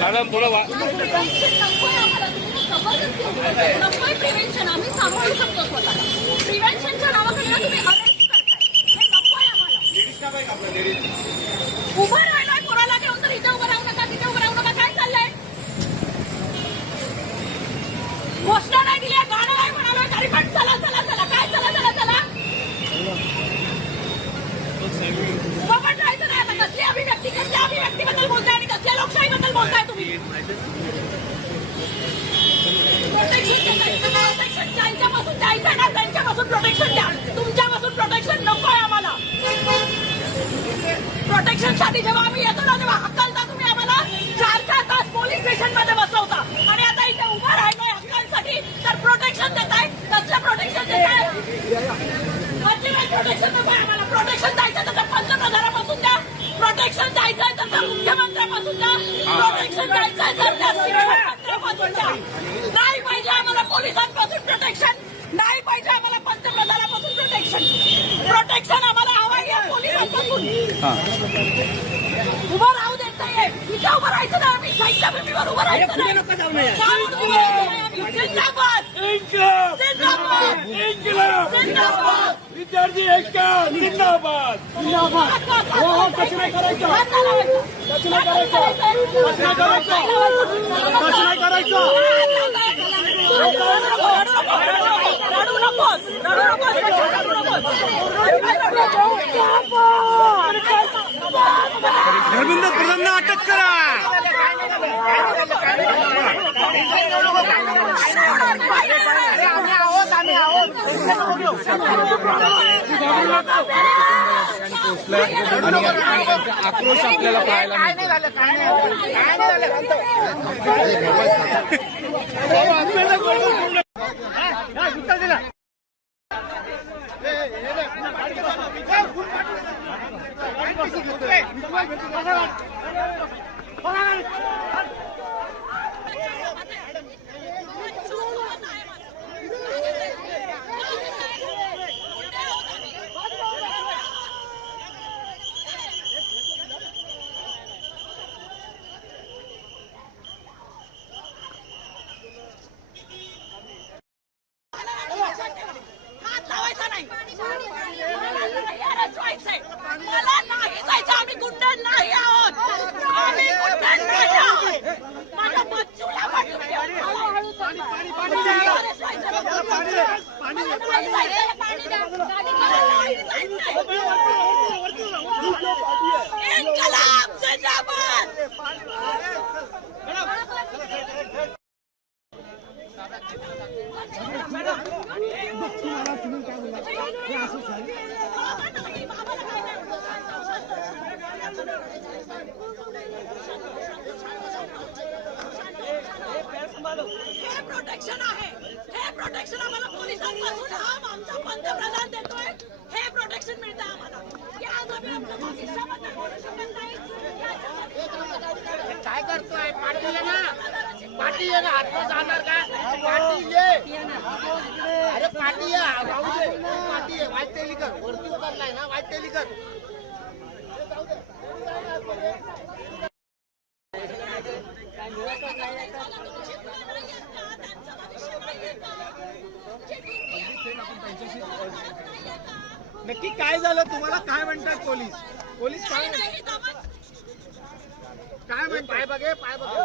Madam थोडं prevention आम्ही सांभाळू शकतो स्वतःला. प्रिव्हेन्शनच्या नावाखाली तुम्ही अरेस्ट करताय, हे नकोय आम्हाला. उभं राहिलाय कोणाला घेऊन तर इथे उभं राहू नका, तिथे उभं राहू नका. काय चाललंय? घोषणा नाही दिली, गाणं नाही म्हणालोय तरी पण चला चला चला. काय चला चला चला? उभं पण राहायचं नाही. आता कसली अभिव्यक्तीबद्दल बोलताय आणि कसल्या लोकशाहीबद्दल बोलताय तुम्ही? प्रोटेक्शन ज्यांच्यापासून द्यायचं ना त्यांच्यापासून प्रोटेक्शन द्या. तुमच्यापासून प्रोटेक्शन नकोय आम्हाला. प्रोटेक्शनसाठी जेव्हा आम्ही येतो ना तेव्हा हक्कालता तुम्ही आम्हाला 4-4 तास पोलीस स्टेशनमध्ये बसवता आणि आता इथे उभा राहिलोय हक्कांसाठी तर प्रोटेक्शन देताय. कसलं प्रोटेक्शन देताय? प्रोटेक्शन नकोय आम्हाला. प्रोटेक्शन द्यायचं तर पंतप्रधानापासून द्या. प्रोटेक्शन द्यायचंय तर त्या मुख्यमंत्र्यापासून द्या. प्रोटेक्शन द्यायचंय तर त्या मंत्र्यापासून द्या. नाही पाहिजे आम्हाला पोलिसांपासून प्रोटेक्शन. नाही पाहिजे आम्हाला पंतप्रधानापासून प्रोटेक्शन. प्रोटेक्शन आम्हाला हवं या पोलिसांपासून. उभं राहू देत नाहीये. इथं उभं राहायचं ना. आम्ही साहित्य भूमीवर उभं राहायचं नाही. जिंदाबाद जिंदाबाद जिंदाबाद. विद्यार्थी एकता जिंदाबाद. हो कसं नाही करायचं, कसं नाही करायचं, कसं नाही करायचं, कसं नाही करायचं. रडू नकोस, रडू नकोस, रडू नकोस. धर्मेंद्र प्रधानना अटक करा. आक्रोश आपल्याला पाहायला मला नाही जायचं. आम्ही गुंड नाही आहोत. आम्ही गुंड नाही आहोत. माझ्या बच्चूला इन्कलाब जिंदाबाद. हे प्रोटेक्शन आहे. हे प्रोटेक्शन आम्हाला पोलिसांपासून हा आमचा पंतप्रधान देतोय. हे प्रोटेक्शन मिळतं आम्हाला. की आज आम्ही आमच्या भविष्याबद्दल बोलू शकत नाही. काय करतोय? पाठी ये ना, पाठी ये ना. हात जाणार का? पाठी ये. अरे पाठी ये, राहू दे. पाठी ये. वाईट टेलिकर वरती उतरलाय ना, वाईट टेलिकर. नक्की काय झालं? तुम्हाला काय म्हणतात पोलीस? पोलीस काय पाय बघे, पाय बघे.